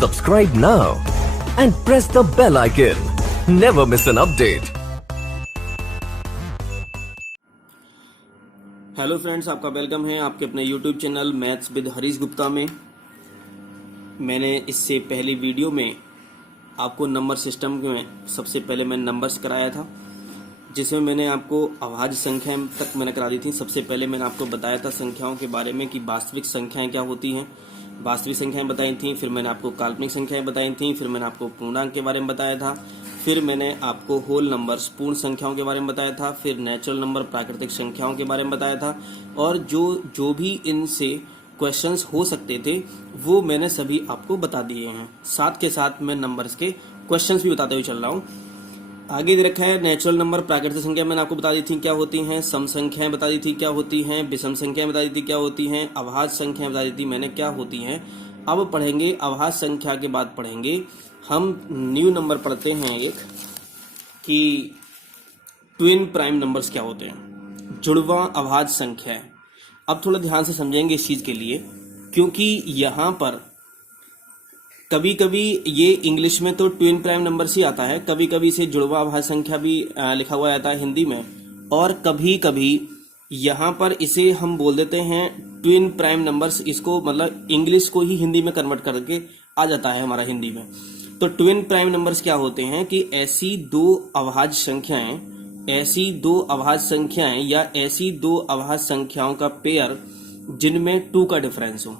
Subscribe now and press the bell icon. Never miss an update. Hello friends, आपका welcome है आपके अपने YouTube channel maths with Harish Gupta में। मैंने इससे पहली वीडियो में आपको नंबर सिस्टम में सबसे पहले मैंने नंबर्स कराया था, जिसमें मैंने आपको अभाज्य संख्याएं तक मैंने करा दी थी। सबसे पहले मैंने आपको बताया था संख्याओं के बारे में कि वास्तविक संख्याएं क्या होती हैं, वास्तविक संख्याएं बताई थी। फिर मैंने आपको काल्पनिक संख्याएं बताई थी। फिर मैंने आपको पूर्णांक के बारे में बताया था। फिर मैंने आपको होल नंबर्स पूर्ण संख्याओं के बारे में बताया था। फिर नेचुरल नंबर प्राकृतिक संख्याओं के बारे में बताया था। और जो भी इनसे क्वेश्चंस हो सकते थे वो मैंने सभी आपको बता दिए हैं। साथ के साथ मैं नंबर्स के क्वेश्चंस भी बताते हुए चल रहा हूँ। आगे दे रखा है नेचुरल नंबर प्राकृतिक संख्या मैंने आपको बता दी थी क्या होती हैं, सम संख्याएं बता दी थी क्या होती हैं, विषम संख्याएं बता दी थी क्या होती हैं, अभाज्य संख्याएं बता दी थी मैंने क्या होती हैं। अब पढ़ेंगे अभाज्य संख्या के बाद पढ़ेंगे हम न्यू नंबर पढ़ते हैं एक कि ट्विन प्राइम नंबर्स क्या होते हैं, जुड़वा अभाज्य संख्या। अब थोड़ा ध्यान से समझेंगे इस चीज के लिए, क्योंकि यहाँ पर कभी कभी ये इंग्लिश में तो ट्विन प्राइम नंबर्स ही आता है, कभी कभी इसे जुड़वा अभाज्य संख्या भी लिखा हुआ आता है हिंदी में, और कभी कभी यहाँ पर इसे हम बोल देते हैं ट्विन प्राइम नंबर्स। इसको मतलब इंग्लिश को ही हिंदी में कन्वर्ट करके आ जाता है हमारा हिंदी में। तो ट्विन प्राइम नंबर्स क्या होते हैं कि ऐसी दो अभाज्य संख्याएं या ऐसी दो अभाज्य संख्याओं का पेयर जिनमें 2 का डिफरेंस हो।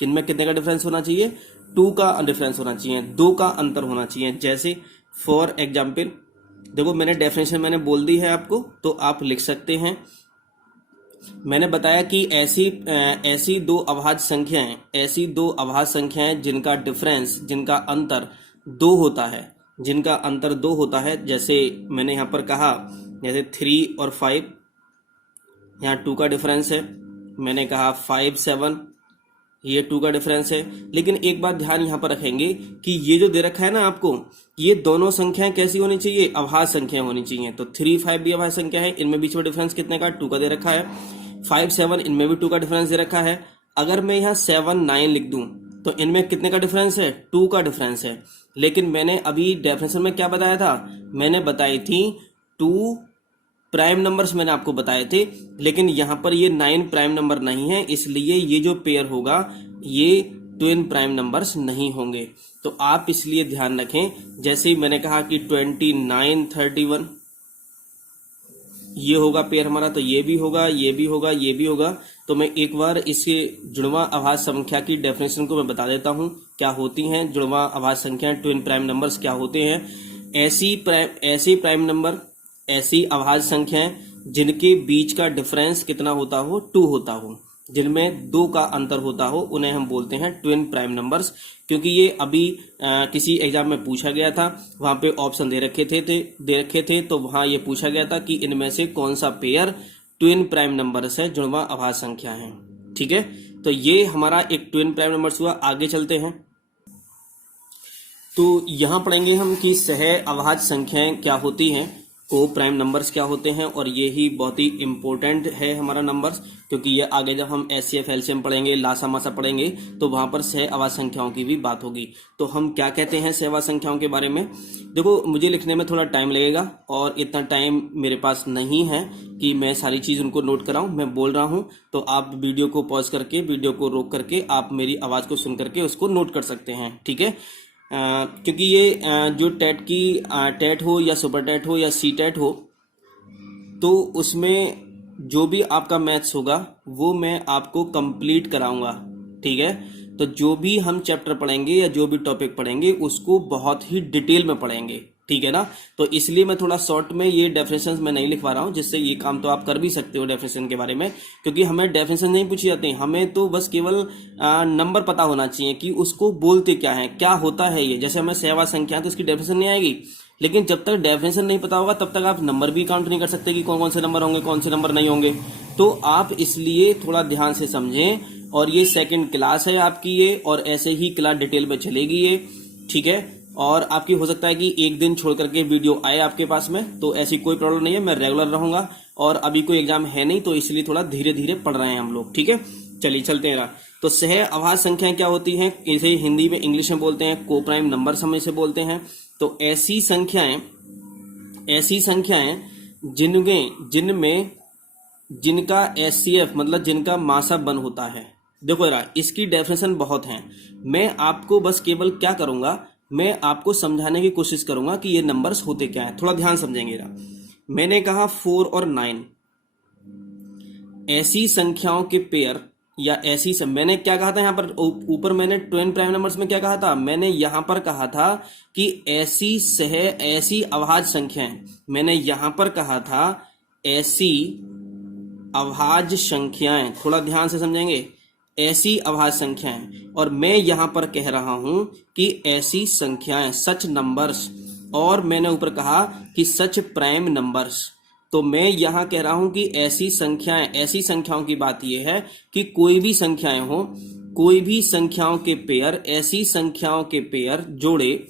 किनमें कितने का डिफरेंस होना चाहिए? 2 का डिफरेंस होना चाहिए, 2 का अंतर होना चाहिए। जैसे फॉर एग्जाम्पल देखो, मैंने डेफिनेशन मैंने बोल दी है आपको, तो आप लिख सकते हैं। मैंने बताया कि ऐसी दो अभाज्य संख्याएं जिनका डिफरेंस, जिनका अंतर 2 होता है, जैसे मैंने यहाँ पर कहा, जैसे 3 और 5, यहाँ 2 का डिफरेंस है। मैंने कहा 5, 7, ये 2 का डिफरेंस है। लेकिन एक बात ध्यान यहाँ पर रखेंगे कि ये जो दे रखा है ना आपको, ये दोनों संख्याएं कैसी होनी चाहिए? अभाज्य संख्याएं होनी चाहिए। तो 3, 5 भी अभाज्य संख्या है, इनमें बीच में डिफरेंस कितने का? 2 का दे रखा है। 5, 7 इनमें भी 2 का डिफरेंस दे रखा है। अगर मैं यहाँ 7, 9 लिख दूं तो इनमें कितने का डिफरेंस है? 2 का डिफरेंस है। लेकिन मैंने अभी डेफिनेशन में क्या बताया था? मैंने बताई थी 2 प्राइम नंबर्स मैंने आपको बताए थे, लेकिन यहाँ पर ये 9 प्राइम नंबर नहीं है, इसलिए ये जो पेयर होगा ये ट्विन प्राइम नंबर्स नहीं होंगे। तो आप इसलिए ध्यान रखें, जैसे ही मैंने कहा कि 29, 31 ये होगा पेयर हमारा, तो ये भी होगा, ये भी होगा, ये भी होगा। तो मैं एक बार इसे जुड़वा अभाज्य संख्या की डेफिनेशन को मैं बता देता हूं क्या होती हैं जुड़वा अभाज्य संख्याएं, ट्विन प्राइम नंबर्स क्या होते हैं। ऐसी अभाज्य संख्याएं जिनके बीच का डिफरेंस कितना होता हो? 2 होता हो, जिनमें 2 का अंतर होता हो, उन्हें हम बोलते हैं ट्विन प्राइम नंबर्स। क्योंकि ये अभी किसी एग्जाम में पूछा गया था, वहां पे ऑप्शन दे रखे थे, तो वहां ये पूछा गया था कि इनमें से कौन सा पेयर ट्विन प्राइम नंबर्स है, जुड़वा अभाज्य संख्या है। ठीक है, तो ये हमारा एक ट्विन प्राइम नंबर्स हुआ। आगे चलते हैं, तो यहां पढ़ेंगे हम कि सह अभाज्य संख्याएं क्या होती हैं, को प्राइम नंबर्स क्या होते हैं। और ये ही बहुत ही इंपॉर्टेंट है हमारा नंबर्स, क्योंकि ये आगे जब हम एचसीएफ एलसीएम पढ़ेंगे, लासा मासा पढ़ेंगे, तो वहां पर सह अभाज्य संख्याओं की भी बात होगी। तो हम क्या कहते हैं सह अभाज्य संख्याओं के बारे में? देखो, मुझे लिखने में थोड़ा टाइम लगेगा और इतना टाइम मेरे पास नहीं है कि मैं सारी चीज उनको नोट कराऊं। मैं बोल रहा हूं तो आप वीडियो को पॉज करके, वीडियो को रोक करके आप मेरी आवाज को सुन करके उसको नोट कर सकते हैं। ठीक है, क्योंकि ये जो टेट हो या सुपर टेट हो या सी टेट हो, तो उसमें जो भी आपका मैथ्स होगा वो मैं आपको कंप्लीट कराऊंगा। ठीक है, तो जो भी हम चैप्टर पढ़ेंगे या जो भी टॉपिक पढ़ेंगे उसको बहुत ही डिटेल में पढ़ेंगे। ठीक है ना, तो इसलिए मैं थोड़ा शॉर्ट में ये डेफिनेशंस मैं नहीं लिखवा रहा हूँ, जिससे ये काम तो आप कर भी सकते हो डेफिनेशन के बारे में, क्योंकि हमें डेफिनेशन नहीं पूछी जाती, हमें तो बस केवल नंबर पता होना चाहिए कि उसको बोलते क्या है, क्या होता है ये। जैसे हमें सह अभाज्य संख्या तो इसकी डेफिनेशन नहीं आएगी, लेकिन जब तक डेफिनेशन नहीं पता होगा तब तक आप नंबर भी काउंट नहीं कर सकते कि कौन कौन से नंबर होंगे, कौन से नंबर नहीं होंगे। तो आप इसलिए थोड़ा ध्यान से समझें। और ये सेकंड क्लास है आपकी ये, और ऐसे ही क्लास डिटेल में चलेगी ये। ठीक है, और आपकी हो सकता है कि एक दिन छोड़ करके वीडियो आए आपके पास में, तो ऐसी कोई प्रॉब्लम नहीं है, मैं रेगुलर रहूंगा। और अभी कोई एग्जाम है नहीं, तो इसलिए थोड़ा धीरे धीरे पढ़ रहे हैं हम लोग। ठीक है, चलिए चलते हैं। तो सह अभाज्य संख्याएं क्या होती हैं, इसे हिंदी में इंग्लिश में बोलते हैं को प्राइम नंबर्स, हम इसे बोलते हैं। तो ऐसी संख्याएं जिनमें जिनका एचसीएफ मतलब जिनका मासा वन होता है। देखो यार, इसकी डेफिनेशन बहुत है। मैं आपको बस केवल क्या करूंगा, मैं आपको समझाने की कोशिश करूंगा कि ये नंबर्स होते क्या है। थोड़ा ध्यान समझेंगे यार। मैंने कहा 4 और 9 ऐसी संख्याओं के पेयर या मैंने क्या कहा था यहाँ पर ऊपर, मैंने ट्वेन प्राइम नंबर्स में क्या कहा था, मैंने यहाँ पर कहा था कि ऐसी अभाज्य संख्याएं, मैंने यहाँ पर कहा था ऐसी अभाज्य संख्याएं, थोड़ा ध्यान से समझेंगे, ऐसी अभाज्य संख्याएं। और मैं यहाँ पर कह रहा हूं कि ऐसी संख्याएं सच नंबर्स, और मैंने ऊपर कहा कि सच प्राइम नंबर्स। तो मैं यहाँ कह रहा हूं कि ऐसी संख्याओं की बात यह है कि कोई भी संख्याएं हो, कोई भी संख्याओं के पेयर, ऐसी संख्याओं के पेयर जोड़े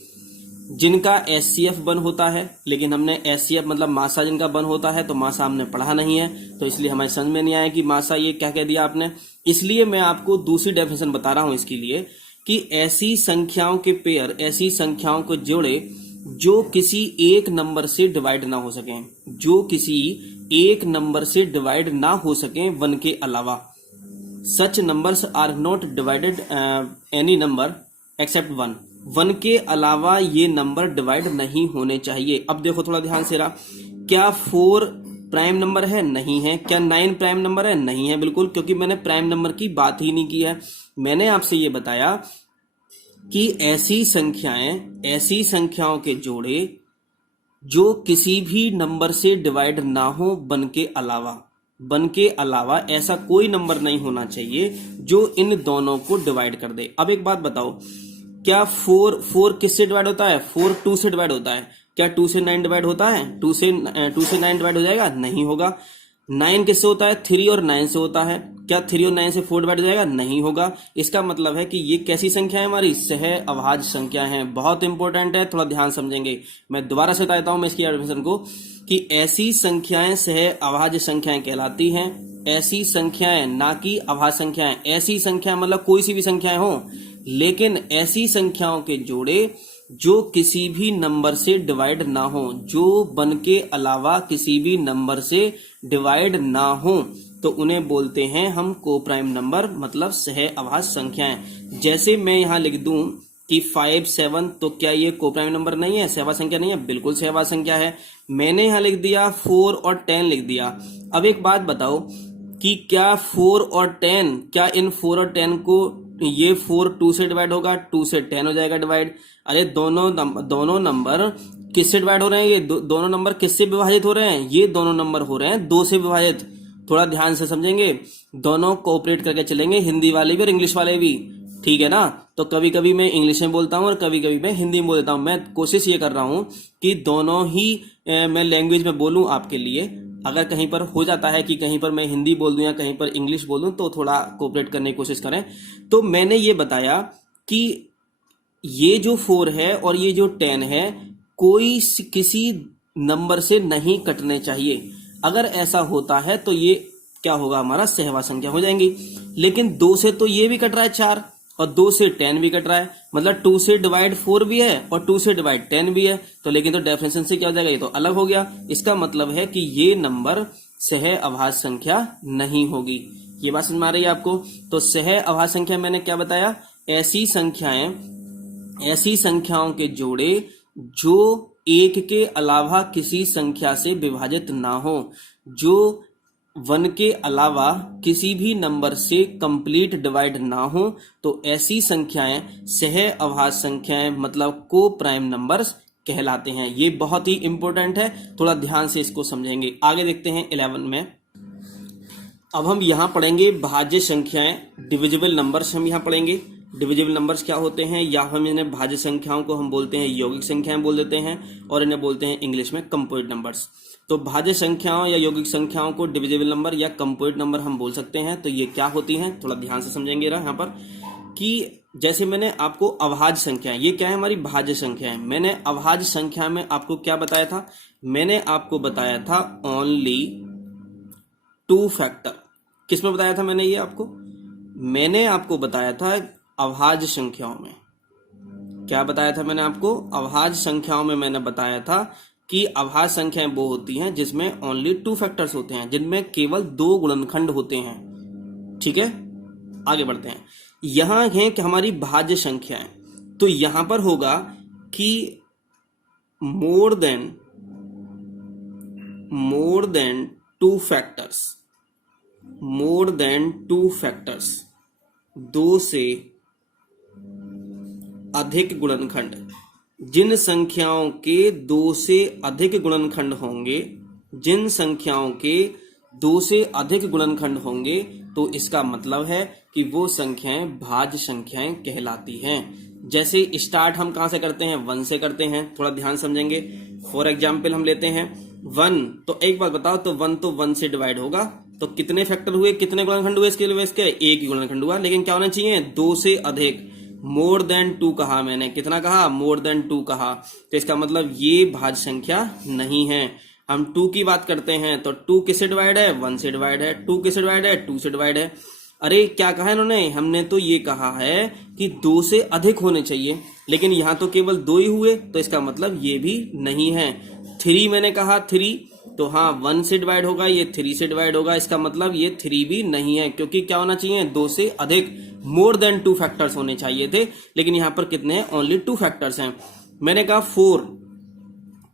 जिनका एचसीएफ वन होता है। लेकिन हमने एचसीएफ मतलब मासा जिनका वन होता है, तो मासा हमने पढ़ा नहीं है, तो इसलिए हमारे समझ में नहीं आया कि मासा ये क्या कह दिया आपने। इसलिए मैं आपको दूसरी डेफिनेशन बता रहा हूं इसके लिए कि ऐसी संख्याओं के पेयर, ऐसी संख्याओं को जोड़े जो किसी एक नंबर से डिवाइड ना हो सके, जो किसी एक नंबर से डिवाइड ना हो सके वन के अलावा। Such numbers are not divided any number except one. One के अलावा ये नंबर डिवाइड नहीं होने चाहिए। अब देखो थोड़ा ध्यान से रहा, क्या 4 प्राइम नंबर है? नहीं है। क्या 9 प्राइम नंबर है? नहीं है बिल्कुल, क्योंकि मैंने प्राइम नंबर की बात ही नहीं की है। मैंने आपसे ये बताया कि ऐसी संख्याओं के जोड़े जो किसी भी नंबर से डिवाइड ना हो वन के अलावा ऐसा कोई नंबर नहीं होना चाहिए जो इन दोनों को डिवाइड कर दे। अब एक बात बताओ, क्या 4 किससे डिवाइड होता है? 4 2 से डिवाइड होता है। क्या 2 से 9 डिवाइड होता है? 2 से 9 डिवाइड हो जाएगा? नहीं होगा। 9 किससे होता है? 3 और 9 से होता है। क्या 3 और 9 से 4 डिवाइड हो जाएगा? नहीं होगा। इसका मतलब है कि ये कैसी संख्या है हमारी? सह अभाज्य संख्या है। बहुत इंपॉर्टेंट है, थोड़ा ध्यान समझेंगे। मैं दोबारा से बताता हूं मैं इसकी डेफिनेशन को कि ऐसी संख्याएं सह अभाज्य संख्याएं कहलाती हैं। ऐसी संख्याएं, ना कि अभाज्य संख्याएं। ऐसी संख्याएं मतलब कोई सी भी संख्याएं हो, लेकिन ऐसी संख्याओं के जोड़े जो किसी भी नंबर से डिवाइड ना हो, जो वन के अलावा किसी भी नंबर से डिवाइड ना हो, तो उन्हें बोलते हैं हम को प्राइम नंबर, मतलब सह अभाज्य संख्याएं। जैसे मैं यहां लिख दूं कि 5 7, तो क्या ये को प्राइम नंबर नहीं है, सहअभाज्य संख्या नहीं है? बिल्कुल सहअभाज्य संख्या है। मैंने यहां लिख दिया 4 और 10 लिख दिया। अब एक बात बताओ कि क्या 4 और 10, क्या इन 4 और 10 को, ये 4 2 से डिवाइड होगा, 2 से 10 हो जाएगा डिवाइड। अरे दोनों नंबर किससे डिवाइड हो रहे हैं? ये दोनों नंबर किससे विभाजित हो रहे हैं? ये दोनों नंबर हो रहे हैं 2 से विभाजित। थोड़ा ध्यान से समझेंगे, दोनों कोऑपरेट करके चलेंगे, हिंदी वाले भी और इंग्लिश वाले भी, ठीक है ना। तो कभी कभी मैं इंग्लिश में बोलता हूं और कभी कभी मैं हिंदी में बोल देता हूं। मैं कोशिश ये कर रहा हूं कि दोनों ही मैं लैंग्वेज में बोलूं आपके लिए। अगर कहीं पर हो जाता है कि कहीं पर मैं हिंदी बोल दूं या कहीं पर इंग्लिश बोल दूं, तो थोड़ा कोऑपरेट करने की कोशिश करें। तो मैंने ये बताया कि ये जो 4 है और ये जो 10 है, कोई किसी नंबर से नहीं कटने चाहिए। अगर ऐसा होता है तो ये क्या होगा, हमारा सहअभाज्य संख्या हो जाएंगी। लेकिन 2 से तो ये भी कट रहा है 4, और 2 से 10 भी कट रहा है, मतलब 2 से डिवाइड 4 भी है और 2 से डिवाइड 10 भी है। तो लेकिन तो डेफिनेशन से क्या हो जाएगा, ये तो अलग हो गया। इसका मतलब है कि ये नंबर सहअभाज्य संख्या नहीं होगी। ये बात समझ में आ रही है आपको? तो सहअभाज्य संख्या मैंने क्या बताया, ऐसी संख्याओं के जोड़े जो एक के अलावा किसी संख्या से विभाजित ना हो, जो 1 के अलावा किसी भी नंबर से कंप्लीट डिवाइड ना हो, तो ऐसी संख्याएं सहअभाज्य संख्याएं मतलब को प्राइम नंबर्स कहलाते हैं। ये बहुत ही इंपॉर्टेंट है, थोड़ा ध्यान से इसको समझेंगे। आगे देखते हैं 11 में। अब हम यहाँ पढ़ेंगे भाज्य संख्याएं, डिविजिबल नंबर्स हम यहाँ पढ़ेंगे। डिविजिबल नंबर्स क्या होते हैं, या हम इन्हें भाज्य संख्याओं को हम बोलते हैं यौगिक संख्याएं बोल देते हैं, और इन्हें बोलते हैं इंग्लिश में कंपोजिट नंबर्स। तो भाज्य संख्याओं या यौगिक संख्याओं को डिविजिबल नंबर या कंपोजिट नंबर हम बोल सकते हैं। तो ये क्या होती हैं, थोड़ा ध्यान से समझेंगे यहाँ पर कि जैसे मैंने आपको अभाज्य संख्याएं, ये क्या है हमारी भाज्य संख्याएं। मैंने अभाज्य संख्या में आपको क्या बताया था, मैंने आपको बताया था ओनली 2 फैक्टर। किसमें बताया था मैंने ये आपको, मैंने आपको बताया था अभाज्य संख्याओं में, क्या बताया था मैंने आपको? अभाज्य संख्याओं में मैंने बताया था कि अभाज्य संख्याएं वो होती हैं जिसमें ओनली 2 फैक्टर्स होते हैं, जिनमें केवल 2 गुणनखंड होते हैं। ठीक है, आगे बढ़ते हैं। यहां है कि हमारी भाज्य संख्याएं, तो यहां पर होगा कि मोर देन 2 फैक्टर्स, मोर देन 2 फैक्टर्स, 2 से अधिक गुणनखंड। जिन संख्याओं के 2 से अधिक गुणनखंड होंगे, जिन संख्याओं के 2 से अधिक गुणनखंड होंगे, तो इसका मतलब है कि वो संख्याएं भाज्य संख्याएं कहलाती हैं। जैसे स्टार्ट हम कहां से करते हैं? 1 से करते हैं, थोड़ा ध्यान समझेंगे। फॉर एग्जाम्पल हम लेते हैं 1, तो एक बात बताओ, तो 1 तो 1 से डिवाइड होगा, तो कितने फैक्टर हुए, कितने गुणनखंड हुए इसके लिए? इसके एक ही गुणनखंड हुआ, लेकिन क्या होना चाहिए? 2 से अधिक। मोर देन 2 कहा मैंने, कितना कहा? मोर देन 2 कहा, तो इसका मतलब ये भाज्य संख्या नहीं है। हम 2 की बात करते हैं तो 2 किससे डिवाइड है? 1 से डिवाइड है। 2 किससे डिवाइड है? 2 से डिवाइड है। अरे क्या कहा इन्होंने? हमने तो ये कहा है कि 2 से अधिक होने चाहिए, लेकिन यहां तो केवल 2 ही हुए, तो इसका मतलब ये भी नहीं है। 3 मैंने कहा 3, तो हाँ 1 से डिवाइड होगा, ये 3 से डिवाइड होगा, इसका मतलब ये 3 भी नहीं है, क्योंकि क्या होना चाहिए? 2 से अधिक, मोर देन 2 फैक्टर्स होने चाहिए थे, लेकिन यहां पर कितने हैं? ओनली 2 फैक्टर्स हैं। मैंने कहा 4,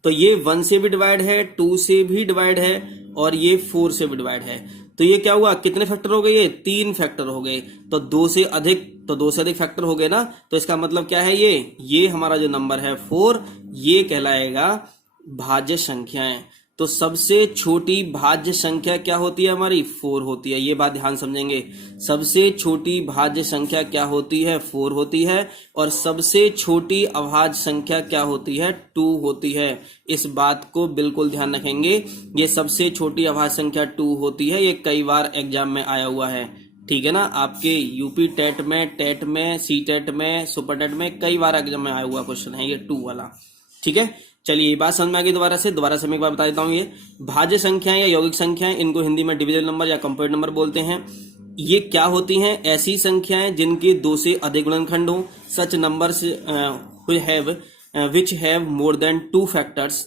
तो ये 1 से भी डिवाइड है, 2 से भी डिवाइड है, और ये 4 से भी डिवाइड है, तो ये क्या हुआ? कितने फैक्टर हो गए? ये 3 फैक्टर हो गए। तो 2 से अधिक, तो 2 से अधिक फैक्टर हो गए ना, तो इसका मतलब क्या है? ये हमारा जो नंबर है 4, ये कहलाएगा भाज्य संख्याएं। तो सबसे छोटी भाज्य संख्या क्या होती है? हमारी 4 होती है। ये बात ध्यान समझेंगे, सबसे छोटी भाज्य संख्या क्या होती है? 4 होती है। और सबसे छोटी अभाज्य संख्या क्या होती है? 2 होती है। इस बात को बिल्कुल ध्यान रखेंगे, ये सबसे छोटी अभाज्य संख्या 2 होती है। ये कई बार एग्जाम में आया हुआ है, ठीक है ना? आपके यूपी टेट में, सी टेट में, सुपर टेट में कई बार एग्जाम में आया हुआ क्वेश्चन है ये 2 वाला। ठीक है, चलिए ये बात समझ में आ गई। दोबारा से मैं एक बार बता देता हूँ। ये भाज्य संख्याएं या यौगिक संख्याएं, इनको हिंदी में डिविजन नंबर या कंपोजिट नंबर बोलते हैं। ये क्या होती हैं? ऐसी संख्याएं जिनके 2 से अधिक गुणनखंड हो। Such numbers which have more than 2 factors,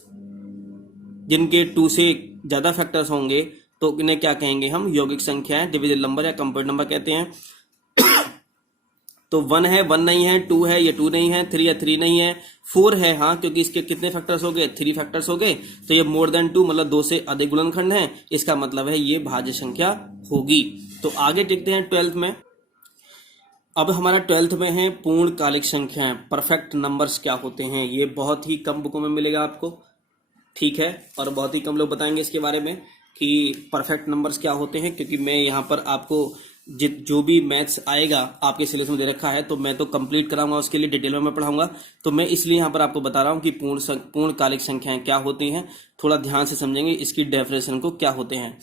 जिनके 2 से ज्यादा फैक्टर्स होंगे, तो इन्हें क्या कहेंगे हम? यौगिक संख्याएं, डिविजन नंबर या कंपोजिट नंबर कहते हैं। तो 1 है, 1 नहीं है, 2 है, ये 2 नहीं है, 3 है, 3 नहीं है, 4 है, हाँ, क्योंकि इसके कितने फैक्टर्स हो गए? 3 फैक्टर्स हो गए, तो ये मोर देन 2 मतलब 2 से अधिक गुणनखंड है, इसका मतलब है ये भाज्य संख्या होगी। तो आगे देखते हैं 12th में। अब हमारा 12th में है पूर्णकालिक संख्याएं, परफेक्ट नंबर्स क्या होते हैं। ये बहुत ही कम बुकों में मिलेगा आपको, ठीक है, और बहुत ही कम लोग बताएंगे इसके बारे में कि परफेक्ट नंबर्स क्या होते हैं, क्योंकि मैं यहाँ पर आपको जो भी मैथ्स आएगा आपके सिलेबस में दे रखा है, तो मैं तो कंप्लीट कराऊंगा, उसके लिए डिटेल में मैं पढ़ाऊंगा। तो मैं इसलिए यहाँ पर आपको बता रहा हूँ कि पूर्णकालिक संख्याएं क्या होती हैं। थोड़ा ध्यान से समझेंगे इसकी डेफिनेशन को, क्या होते हैं।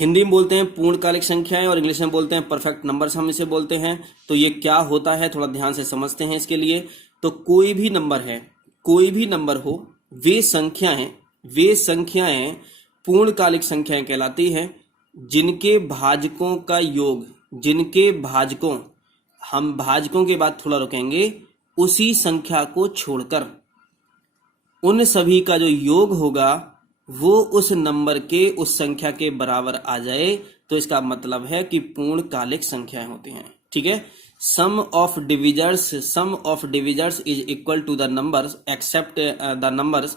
हिंदी में बोलते हैं पूर्णकालिक संख्याएं और इंग्लिश में बोलते हैं परफेक्ट नंबर्स, हम इसे बोलते हैं। तो ये क्या होता है थोड़ा ध्यान से समझते हैं इसके लिए। तो कोई भी नंबर है, कोई भी नंबर हो, वे संख्याएं पूर्णकालिक संख्याएं कहलाती हैं जिनके भाजकों का योग, जिनके भाजकों, हम भाजकों के बाद थोड़ा रुकेंगे, उसी संख्या को छोड़कर उन सभी का जो योग होगा वो उस नंबर के, उस संख्या के बराबर आ जाए, तो इसका मतलब है कि पूर्णकालिक संख्याएं होती हैं। ठीक है, sum of divisors is equal to the numbers except the numbers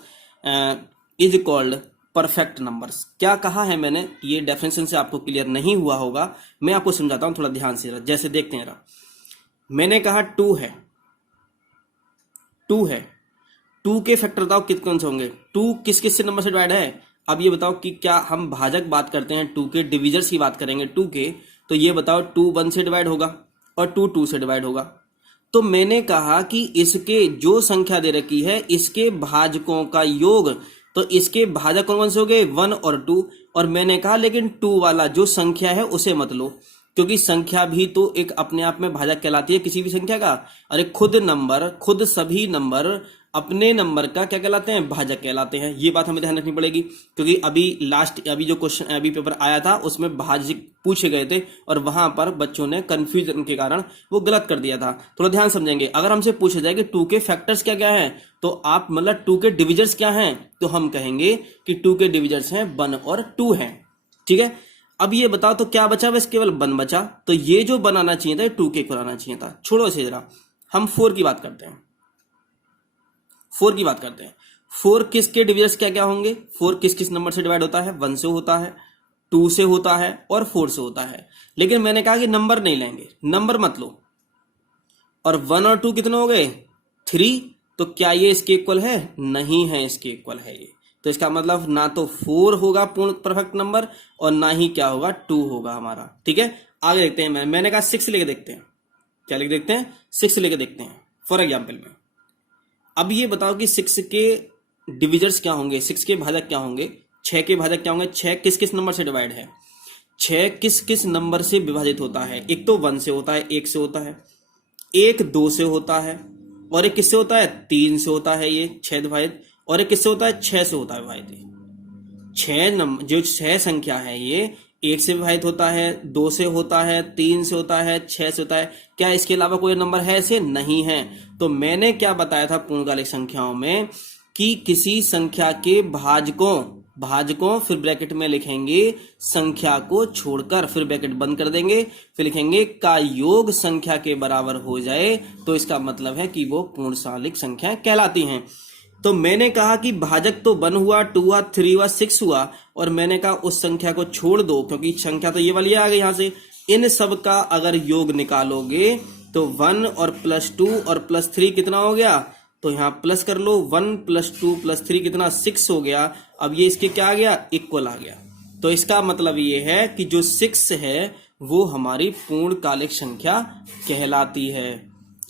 is called perfect numbers. क्या कहा है मैंने, ये डेफिनेशन से आपको क्लियर नहीं हुआ होगा, मैं आपको समझाता हूं थोड़ा ध्यान से। जैसे देखते हैं, मैंने कहा 2 है, 2 के फैक्टर बताओ कितने कौन से होंगे। 2 किस किस से नंबर से डिवाइड है। अब ये बताओ कि क्या हम भाजक बात करते हैं 2 के, डिविजर्स की बात करेंगे 2 के, तो ये बताओ 2 1 से डिवाइड होगा और 2 2 से डिवाइड होगा। तो मैंने कहा कि इसके जो संख्या दे रखी है, इसके भाजकों का योग, तो इसके भाजक कौन कौन से हो गए? 1 और 2। और मैंने कहा लेकिन 2 वाला जो संख्या है उसे मत लो, क्योंकि संख्या भी तो एक अपने आप में भाजक कहलाती है किसी भी संख्या का। अरे खुद सभी नंबर अपने नंबर का क्या कहलाते हैं, भाजक कहलाते हैं। ये बात हमें ध्यान रखनी पड़ेगी, क्योंकि अभी जो क्वेश्चन अभी पेपर आया था उसमें भाजक पूछे गए थे और वहां पर बच्चों ने कंफ्यूजन के कारण वो गलत कर दिया था। थोड़ा ध्यान समझेंगे। अगर हमसे पूछा जाए कि 2 के फैक्टर्स क्या क्या है, तो आप मतलब 2 के डिविजर्स क्या हैं, तो हम कहेंगे कि 2 के डिविजर्स हैं 1 और 2 हैं। ठीक है, अब ये बताओ तो क्या बचा, बस केवल 1 बचा। तो ये जो बनाना चाहिए था 2 के बनाना चाहिए था। छोड़ो इसे जरा, हम 4 की बात करते हैं। 4 की बात करते हैं। 4 किसके डिविजर्स क्या क्या होंगे, 4 किस किस नंबर से डिवाइड होता है, 1 से होता है, 2 से होता है और 4 से होता है। लेकिन मैंने कहा कि नंबर नहीं लेंगे, नंबर मत लो। और 1 और 2 कितने हो गए, 3। तो क्या ये इसके इक्वल है, नहीं है इसके इक्वल है ये। तो इसका मतलब ना तो 4 होगा पूर्ण परफेक्ट नंबर और ना ही क्या होगा 2 होगा हमारा। ठीक है, आगे देखते हैं। मैंने कहा 6 लेके देखते हैं, क्या लेके देखते हैं, 6 लेके देखते हैं फॉर एग्जाम्पल में। अब ये बताओ कि 6 के डिविजर्स क्या होंगे, 6 के भाजक क्या होंगे, 6 के भाजक क्या होंगे। 6 किस किस नंबर से डिवाइड है, 6 किस किस नंबर से विभाजित होता है। एक तो 1 से होता है, 1 से होता है, एक 2 से होता है, और एक किससे होता है, 3 से होता है ये 6 डिवाइड, और एक किससे होता है, 6 से होता है विभाजित। 6 नंबर जो 6 संख्या है ये 1 से विभाजित होता है, 2 से होता है, 3 से होता है, 6 से होता है। क्या इसके अलावा कोई नंबर है ऐसे, नहीं है। तो मैंने क्या बताया था पूर्णकालिक संख्याओं में कि किसी संख्या के भाजकों फिर ब्रैकेट में लिखेंगे संख्या को छोड़कर, फिर ब्रैकेट बंद कर देंगे, फिर लिखेंगे का योग संख्या के बराबर हो जाए, तो इसका मतलब है कि वो पूर्णकालिक संख्या कहलाती हैं। तो मैंने कहा कि भाजक तो 1 हुआ, 2 हुआ, 3 हुआ, 6 हुआ, और मैंने कहा उस संख्या को छोड़ दो, क्योंकि संख्या तो ये वाली आ गई यहां से। इन सब का अगर योग निकालोगे तो 1 और +2 और +3 कितना हो गया, तो यहां प्लस कर लो, 1 + 2 + 3 कितना 6 हो गया। अब ये इसके क्या आ गया, इक्वल आ गया। तो इसका मतलब ये है कि जो 6 है वो हमारी पूर्णकालिक संख्या कहलाती है।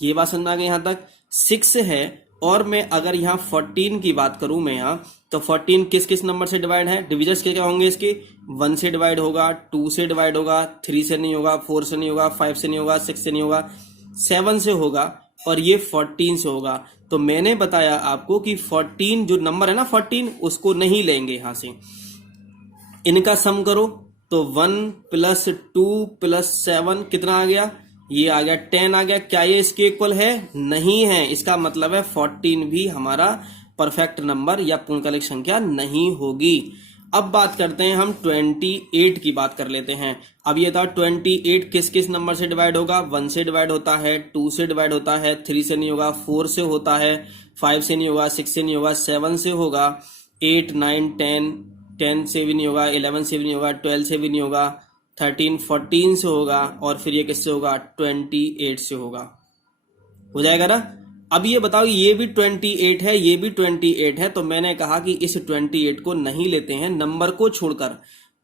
ये बात समझ आ गई यहां तक, 6 है। और मैं अगर यहाँ 14 की बात करूं मैं यहाँ, तो 14 किस किस नंबर से डिवाइड है, डिविजर्स क्या क्या होंगे इसके, 1 से डिवाइड होगा, 2 से डिवाइड होगा, 3 से नहीं होगा, 4 से नहीं होगा, 5 से नहीं होगा, 6 से नहीं होगा, 7 से होगा, और ये 14 से होगा। तो मैंने बताया आपको कि 14 जो नंबर है ना 14, उसको नहीं लेंगे यहां से। इनका सम करो तो 1 + 2 + 7 कितना आ गया, ये आ गया 10 आ गया। क्या ये इसके इक्वल है, नहीं है। इसका मतलब है 14 भी हमारा परफेक्ट नंबर या पूर्णकालिक संख्या नहीं होगी। अब बात करते हैं हम 28 की बात कर लेते हैं। अब ये था 28 किस किस नंबर से डिवाइड होगा, 1 से डिवाइड होता है, 2 से डिवाइड होता है, 3 से नहीं होगा, 4 से होता है, 5 से नहीं होगा, 6 से नहीं होगा, 7 से होगा, 8 9 10 से भी नहीं होगा, 11 से भी नहीं होगा, 12 से भी नहीं होगा, 13 14 से होगा, और फिर ये किससे होगा, 28 से होगा। हो जाएगा ना। अब ये बताओ ये भी 28 है, ये भी 28 है। तो मैंने कहा कि इस 28 को नहीं लेते हैं, नंबर को छोड़कर,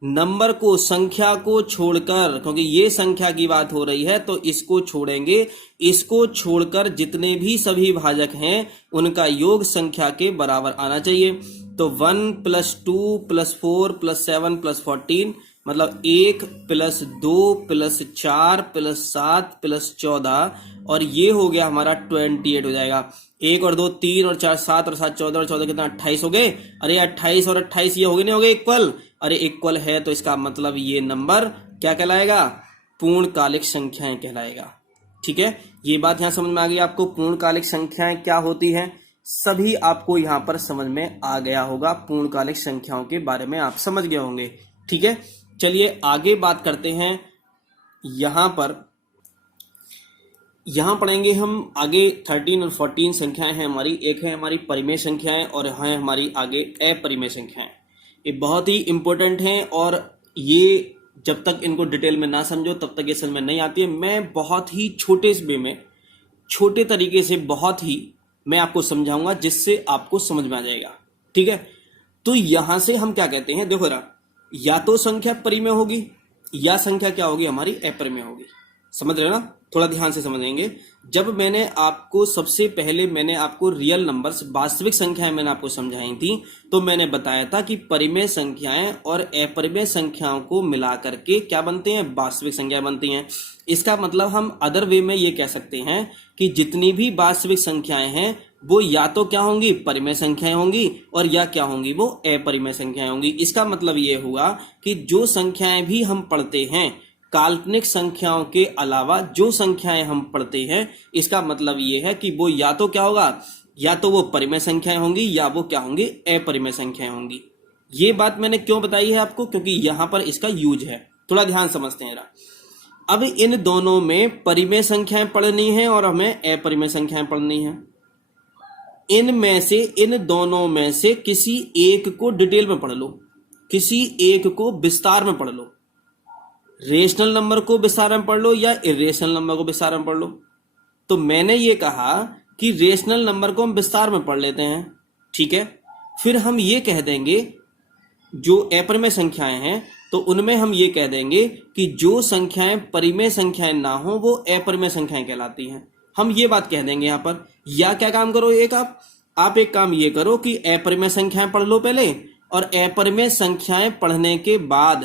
नंबर को, संख्या को छोड़कर, क्योंकि ये संख्या की बात हो रही है तो इसको छोड़ेंगे। इसको छोड़कर जितने भी सभी भाजक हैं उनका योग संख्या के बराबर आना चाहिए। तो 1 + 2 + 4 + 7 + 14 मतलब 1 + 2 + 4 + 7 + 14, और ये हो गया हमारा 28 हो जाएगा। 1 और 2 3 और 4 7 और 7 14 और 14 कितना 28 हो गए। अरे 28 और 28 ये हो गए नहीं हो गए इक्वल, अरे इक्वल है, तो इसका मतलब ये नंबर क्या कहलाएगा, पूर्णकालिक संख्याएं कहलाएगा। ठीक है, ये बात यहां समझ में आ गई आपको, पूर्णकालिक संख्याएं क्या होती हैं, सभी आपको यहां पर समझ में आ गया होगा। पूर्णकालिक संख्याओं के बारे में आप समझ गए होंगे। ठीक है, चलिए आगे बात करते हैं। यहां पढ़ेंगे हम आगे 13 और 14 संख्याएं हैं हमारी। एक है हमारी परिमेय संख्याएं और है हमारी आगे अपरिमेय संख्याएं। ये बहुत ही इंपॉर्टेंट हैं और ये जब तक इनको डिटेल में ना समझो तब तक ये समझ में नहीं आती है। मैं बहुत ही छोटे वे में, छोटे तरीके से बहुत ही मैं आपको समझाऊंगा जिससे आपको समझ में आ जाएगा। ठीक है, तो यहां से हम क्या कहते हैं, देखो जरा, या तो संख्या परिमेय होगी या संख्या क्या होगी हमारी अपरिमेय होगी। समझ रहे ना, थोड़ा ध्यान से समझेंगे। जब मैंने आपको सबसे पहले मैंने आपको रियल नंबर्स, वास्तविक संख्याएं मैंने आपको समझाई थी, तो मैंने बताया था कि परिमेय संख्याएं और अपरिमेय संख्याओं को मिलाकर के क्या बनते हैं, वास्तविक संख्या बनती हैं। इसका मतलब हम अदर वे में ये कह सकते हैं कि जितनी भी वास्तविक संख्याएं हैं वो या तो क्या होंगी, परिमेय संख्याएं होंगी, और या क्या होंगी, वो अपरिमेय संख्याएं होंगी। इसका मतलब ये हुआ कि जो संख्याएं भी हम पढ़ते हैं, काल्पनिक संख्याओं के अलावा जो संख्याएं हम पढ़ते हैं, इसका मतलब ये है कि वो या तो क्या होगा, या तो वो परिमेय संख्याएं होंगी या वो क्या होंगी, अपरिमेय संख्याएं होंगी। ये बात मैंने क्यों बताई है आपको, क्योंकि यहां पर इसका यूज है। थोड़ा ध्यान समझते हैं जरा। अब इन दोनों में परिमेय संख्याएं पढ़नी है और हमें अपरिमेय संख्याएं पढ़नी है। इनमें से, इन दोनों में से किसी एक को डिटेल में पढ़ लो, किसी एक को विस्तार में पढ़ लो। रेशनल नंबर को विस्तार में पढ़ लो या इरेशनल नंबर को विस्तार में पढ़ लो। तो मैंने ये कहा कि रेशनल नंबर को हम विस्तार में पढ़ लेते हैं, ठीक है। फिर हम ये कह देंगे जो अपरिमेय संख्याएं हैं तो उनमें हम ये कह देंगे कि जो संख्याएं परिमेय संख्याएं ना हो वो अपरिमेय संख्याएं कहलाती हैं। हम ये बात कह देंगे यहाँ पर। या क्या काम करो, एक आप एक काम ये करो कि अपरिमेय संख्याएं पढ़ लो पहले, और अपरिमेय संख्याएं पढ़ने के बाद,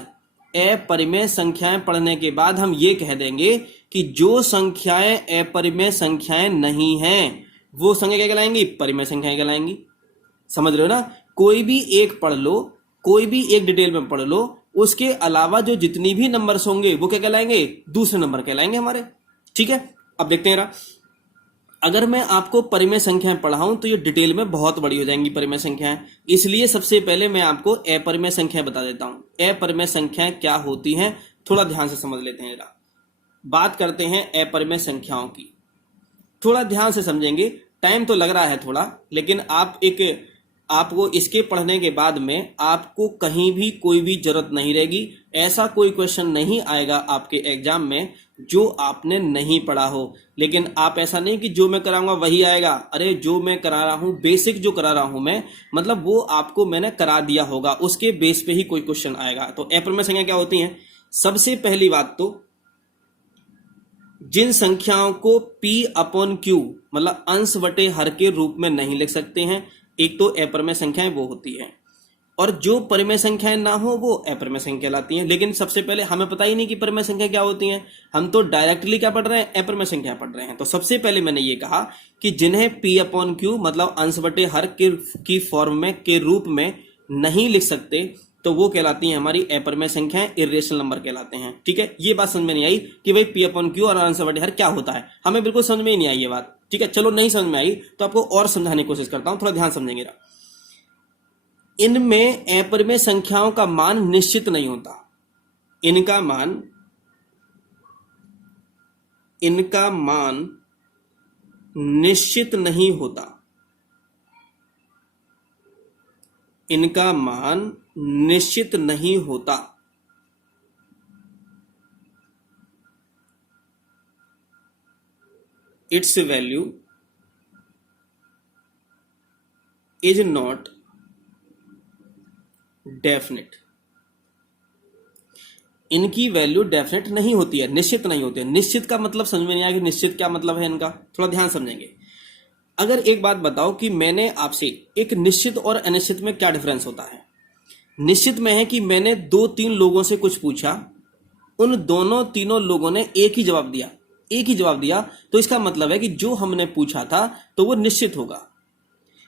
अपरिमेय संख्याएं पढ़ने के बाद हम ये कह देंगे कि जो संख्याएं अपरिमेय संख्याएं नहीं हैं वो संख्या क्या कहलाएंगी, परिमेय संख्याएं कहलाएंगी। समझ रहे हो ना। कोई भी एक पढ़ लो, कोई भी एक डिटेल में पढ़ लो, उसके अलावा जो जितनी भी नंबर्स होंगे वो क्या कहलाएंगे, दूसरे नंबर कहलाएंगे हमारे, ठीक है। अब देखते हैं। अगर मैं आपको परिमेय संख्याएं पढ़ाऊं तो ये डिटेल में बहुत बड़ी हो जाएंगी परिमेय संख्याएं, इसलिए सबसे पहले मैं आपको अपरिमेय संख्याएं बता देता हूं। अपरिमेय संख्याएं क्या होती हैं, थोड़ा ध्यान से समझ लेते हैं जरा। बात करते हैं अपरिमेय संख्याओं की, थोड़ा ध्यान से समझेंगे। टाइम तो लग रहा है थोड़ा, लेकिन आपको इसके पढ़ने के बाद में आपको कहीं भी कोई भी जरूरत नहीं रहेगी। ऐसा कोई क्वेश्चन नहीं आएगा आपके एग्जाम में जो आपने नहीं पढ़ा हो। लेकिन आप ऐसा नहीं कि जो मैं कराऊंगा वही आएगा। अरे जो मैं करा रहा हूं, बेसिक जो करा रहा हूं मैं, मतलब वो आपको मैंने करा दिया होगा, उसके बेस पे ही कोई क्वेश्चन आएगा। तो अपरिमेय संख्या क्या होती हैं? सबसे पहली बात तो जिन संख्याओं को P/Q मतलब अंश बटे हर के रूप में नहीं लिख सकते हैं, एक तो अपरिमेय संख्याएं वो होती हैं, और जो परिमेय संख्याएं ना हो वो अपरिमेय संख्या कहलाती हैं। लेकिन सबसे पहले हमें पता ही नहीं कि परिमेय संख्या क्या होती हैं, हम तो डायरेक्टली क्या पढ़ रहे हैं, अपरिमेय संख्या पढ़ रहे हैं। तो सबसे पहले मैंने ये कहा कि जिन्हें P/Q मतलब अंश बटे हर की फॉर्म में के रूप में नहीं लिख सकते तो वो कहलाती हैं हमारी अपरिमेय संख्याएं, इरेशनल नंबर कहलाते हैं, ठीक है। ये बात समझ में नहीं आई कि भाई P/Q और अंश बटे हर क्या होता है, हमें बिल्कुल समझ में ही नहीं आई ये बात, ठीक है। चलो नहीं समझ में आई तो आपको और समझाने की कोशिश करता हूं, थोड़ा ध्यान समझेंगे। इनमें अपरिमेय संख्याओं का मान निश्चित नहीं होता। इनका मान निश्चित नहीं होता। इनका मान निश्चित नहीं होता। Its value is not definite. इनकी वैल्यू डेफिनेट नहीं होती है, निश्चित नहीं होती है। निश्चित का मतलब समझ में नहीं आया कि निश्चित क्या मतलब है इनका, थोड़ा ध्यान समझेंगे। अगर एक बात बताओ कि मैंने आपसे एक निश्चित और अनिश्चित में क्या डिफरेंस होता है। निश्चित में है कि मैंने 2-3 लोगों से कुछ पूछा, उन तीनों लोगों ने एक ही जवाब दिया, तो इसका मतलब है कि जो हमने पूछा था तो वो निश्चित होगा।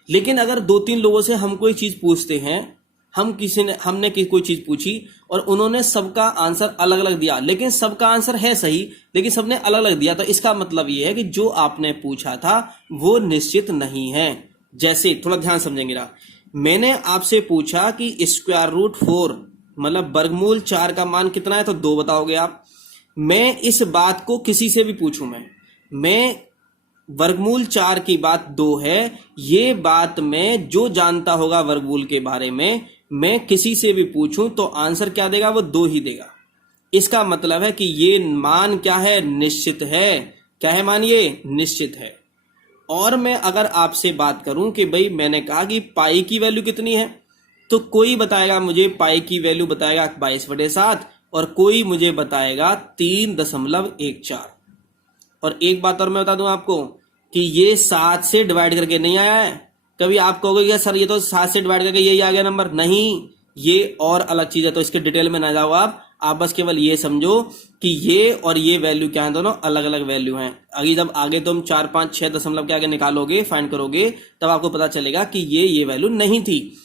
लेकिन अगर 2-3 लोगों से हम कोई चीज पूछते हैं, हमने कोई चीज पूछी और उन्होंने सबका आंसर अलग अलग दिया, लेकिन सबका आंसर है सही लेकिन सबने अलग अलग दिया, तो इसका मतलब ये है कि जो आपने पूछा था वो निश्चित नहीं है। जैसे थोड़ा ध्यान समझेंगे ना, मैंने आपसे पूछा कि √4 मतलब वर्गमूल 4 का मान कितना है, तो 2 बताओगे आप। मैं इस बात को किसी से भी पूछूं, मैं वर्गमूल 4 की बात 2 है, ये बात मैं जो जानता होगा वर्गमूल के बारे में, मैं किसी से भी पूछूं तो आंसर क्या देगा, वो 2 ही देगा। इसका मतलब है कि ये मान क्या है, निश्चित है। क्या है मान, ये निश्चित है। और मैं अगर आपसे बात करूं कि भाई मैंने कहा कि पाई की वैल्यू कितनी है, तो कोई बताएगा मुझे पाई की वैल्यू बताएगा 22/7 और कोई मुझे बताएगा 3.14। और एक बात और मैं बता दूं आपको कि ये 7 से डिवाइड करके नहीं आया है। कभी आप कहोगे कि सर ये तो 7 से डिवाइड करके यही आ गया नंबर, नहीं, ये और अलग चीज है, तो इसके डिटेल में ना जाओ आप आप बस केवल ये समझो कि ये और ये वैल्यू क्या है, दोनों अलग अलग वैल्यू हैं। अभी जब आगे तुम 4 5 6 दशमलव के आगे निकालोगे, फाइंड करोगे, तब आपको पता चलेगा कि ये वैल्यू नहीं थी।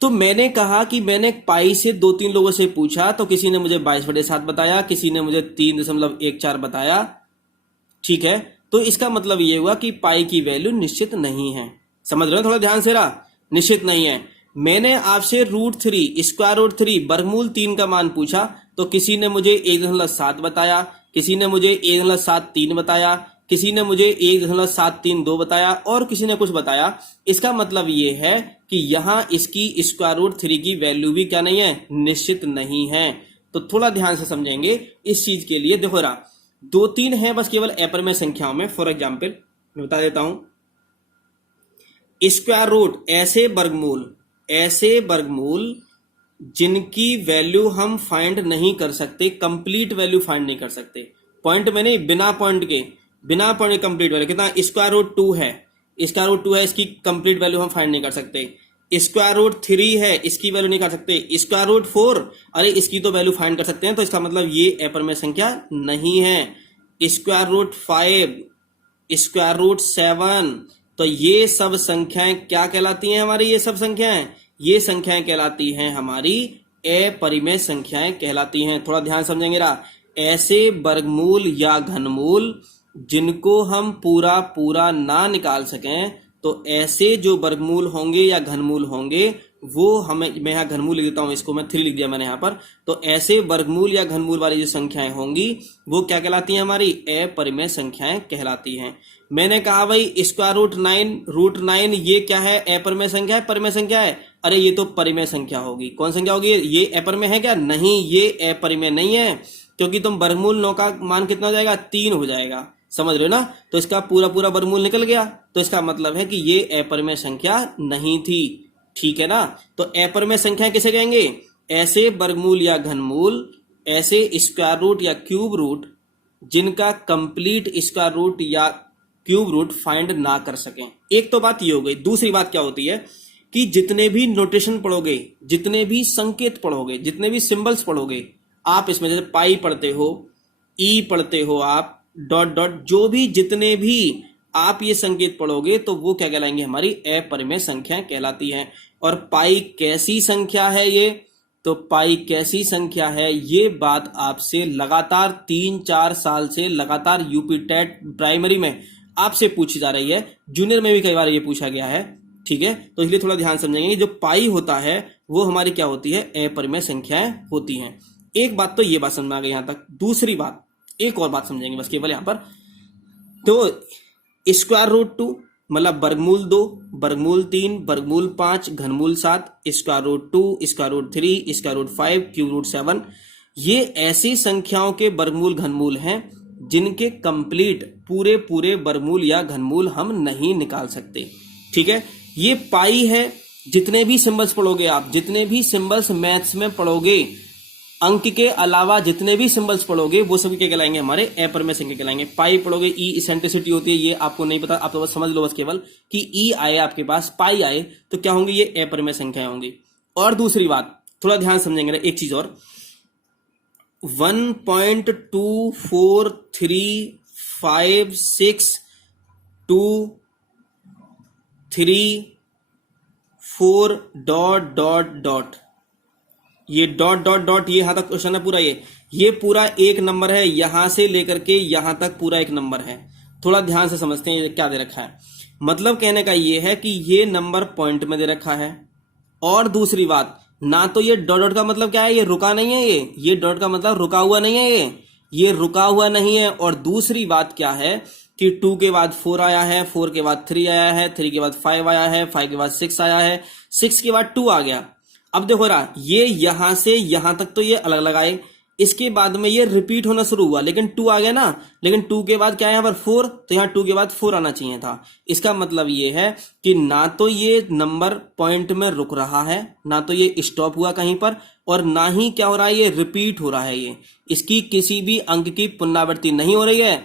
तो मैंने कहा कि मैंने पाई से 2-3 लोगों से पूछा, तो किसी ने मुझे 22/7 बताया, किसी ने मुझे 3.14 बताया। ठीक है, तो इसका मतलब ये हुआ कि पाई की वैल्यू निश्चित नहीं है। समझ रहे हो, थोड़ा ध्यान से रहा, निश्चित नहीं है। मैंने आपसे √3 स्क्वायर रूट 3 वर्गमूल 3 का मान पूछा, तो किसी ने मुझे 1.7 बताया, किसी ने मुझे 1.73 बताया, किसी ने मुझे 1.732 बताया, और किसी ने कुछ बताया। इसका मतलब ये है कि यहां इसकी स्क्वायर रूट 3 की वैल्यू भी क्या नहीं है, निश्चित नहीं है। तो थोड़ा ध्यान से समझेंगे इस चीज के लिए। देखो रहा 2-3 है बस केवल अपरिमेय संख्याओं में। फॉर एग्जाम्पल मैं बता देता हूं, स्क्वायर रूट ऐसे वर्गमूल जिनकी वैल्यू हम फाइंड नहीं कर सकते, कंप्लीट वैल्यू फाइंड नहीं कर सकते। पॉइंट में नहीं, बिना पॉइंट के कंप्लीट वैल्यू। कितना, स्क्वायर रूट 2 है, इसकी कंप्लीट वैल्यू हम फाइंड नहीं कर सकते। स्क्वायर रूट 3 है, इसकी वैल्यू नहीं कर सकते। स्क्वायर रूट 4, अरे इसकी तो वैल्यू फाइंड कर सकते हैं, तो इसका मतलब ये अपरिमेय संख्या नहीं है। स्क्वायर रूट 5, स्क्वायर रूट 7, तो ये सब संख्याएं क्या कहलाती हैं हमारी? ये संख्याएं कहलाती हैं हमारी अपरिमेय संख्याएं कहलाती हैं। थोड़ा ध्यान समझेंगे रहा, ऐसे वर्गमूल या घनमूल जिनको हम पूरा ना निकाल सकें, तो ऐसे जो वर्गमूल होंगे या घनमूल होंगे वो हमें, मैं यहाँ घनमूल लिख देता हूं, इसको मैं 3 लिख दिया मैंने यहाँ पर। तो ऐसे वर्गमूल या घनमूल वाली जो संख्याएं होंगी वो क्या कहलाती हैं? हमारी अपरिमेय संख्याएं कहलाती हैं। मैंने कहा भाई स्क्वायर रूट 9 ये क्या है? अपरिमेय संख्या है, परिमेय संख्या है? अरे ये तो परिमेय संख्या होगी। कौन संख्या होगी ये? अपरिमेय है क्या? नहीं, ये अपरिमेय नहीं है, क्योंकि तुम वर्गमूल 9 का मान कितना हो जाएगा? 3 हो जाएगा। समझ रहे हो ना? तो इसका पूरा वर्गमूल निकल गया, तो इसका मतलब है कि ये अपरिमेय संख्या नहीं थी। ठीक है ना? तो अपरिमेय संख्या किसे कहेंगे? ऐसे वर्गमूल या घनमूल, ऐसे स्क्वायर रूट या क्यूब रूट जिनका कंप्लीट स्क्वायर रूट या क्यूब रूट फाइंड ना कर सकें। एक तो बात ये हो गई। दूसरी बात क्या होती है कि जितने भी नोटेशन पढ़ोगे, जितने भी संकेत पढ़ोगे, जितने भी सिंबल्स पढ़ोगे आप, इसमें जैसे पाई पढ़ते हो, ई पढ़ते हो आप, डॉट डॉट, जो भी जितने भी आप ये संकेत पढ़ोगे तो वो क्या कहलाएंगे? हमारी अपरिमेय संख्याएं कहलाती हैं। और पाई कैसी संख्या है ये? तो पाई कैसी संख्या है ये बात आपसे लगातार 3-4 साल से लगातार यूपी टेट प्राइमरी में आपसे पूछी जा रही है, जूनियर में भी कई बार ये पूछा गया है। ठीक है, तो इसलिए थोड़ा ध्यान समझेंगे। जो पाई होता है वो हमारी क्या होती है? अपरिमेय संख्याएं होती हैं। एक बात तो ये बात समझ में आ गई यहां तक। दूसरी बात, एक और बात समझेंगे बस केवल यहां पर। तो स्क्वायर रूट 2 मतलब वर्गमूल 2, वर्गमूल 3, वर्गमूल 5, घनमूल 7, square root 2, square root 3, square root 5, cube root 7, ये ऐसी संख्याओं के वर्गमूल घनमूल हैं जिनके कंप्लीट पूरे वर्गमूल या घनमूल हम नहीं निकाल सकते। ठीक है, ये पाई है। जितने भी सिंबल्स पढ़ोगे आप, जितने भी सिंबल्स मैथ्स में पढ़ोगे, अंक के अलावा जितने भी सिंबल्स पढ़ोगे वो सभी क्या कहलाएंगे? हमारे अपरिमेय संख्या कहलाएंगे। पाई पढ़ोगे, ई इसेंट्रिसिटी होती है, ये आपको नहीं पता, आप तो बस समझ लो बस केवल कि ई आए आपके पास, पाई आए तो क्या होंगे? ये अपरिमेय संख्याएं होंगी। और दूसरी बात थोड़ा ध्यान समझेंगे, एक चीज और, 1.2435623 डॉट डॉट डॉट, ये डॉट डॉट डॉट, ये यहां तक क्वेश्चन है पूरा। ये पूरा एक नंबर है, यहां से लेकर के यहां तक पूरा एक नंबर है। थोड़ा ध्यान से समझते हैं ये क्या दे रखा है। मतलब कहने का ये है कि ये नंबर पॉइंट में दे रखा है। और दूसरी बात, ना तो ये डॉट डॉट का मतलब क्या है? ये रुका नहीं है, ये डॉट का मतलब रुका हुआ नहीं है, ये रुका हुआ नहीं है। और दूसरी बात क्या है कि 2 के बाद 4 आया है, 4 के बाद 3 आया है, 3 के बाद 5 आया है, 5 के बाद 6 आया है, 6 के बाद 2 आ गया। अब देखो रहा, ये यहां से यहां तक तो ये अलग अलग आए, इसके बाद में ये रिपीट होना शुरू हुआ, लेकिन 2 आ गया ना, लेकिन 2 के बाद क्या है यहाँ पर? 4, तो यहाँ 2 के बाद 4 आना चाहिए था। इसका मतलब ये है कि ना तो ये नंबर पॉइंट में रुक रहा है, ना तो ये स्टॉप हुआ कहीं पर, और ना ही क्या हो रहा है? ये रिपीट हो रहा है। ये इसकी किसी भी अंक की पुनरावृत्ति नहीं हो रही है।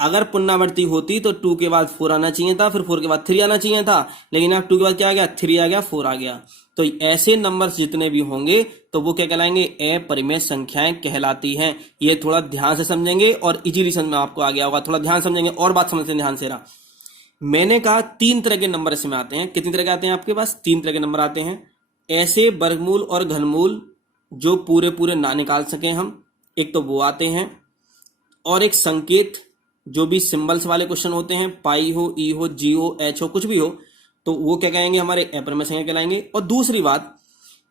अगर पुनरावृत्ति होती तो 2 के बाद 4 आना चाहिए था, फिर 4 के बाद 3 आना चाहिए था, लेकिन अब 2 के बाद क्या आ गया, 3 आ गया, 4 आ गया। तो ऐसे नंबर्स जितने भी होंगे तो वो क्या कहलाएंगे, अपरिमेय संख्याएं कहलाती हैं। ये थोड़ा ध्यान से समझेंगे और इजीली समझ में आपको आ गया होगा। थोड़ा ध्यान समझेंगे और बात समझते हैं ध्यान से रहा। मैंने कहा 3 तरह के नंबर इसमें आते हैं। कितने तरह के आते हैं आपके पास, 3 तरह के नंबर आते हैं। ऐसे वर्गमूल और घनमूल जो पूरे पूरे ना निकाल सकें हम, एक तो वो आते हैं, और एक संकेत जो भी सिंबल्स वाले क्वेश्चन होते हैं, पाई हो, ई हो, जी हो, एच हो, कुछ भी हो, तो वो क्या कहेंगे, हमारे अपरिमेय संख्या कहलाएंगे। और दूसरी बात,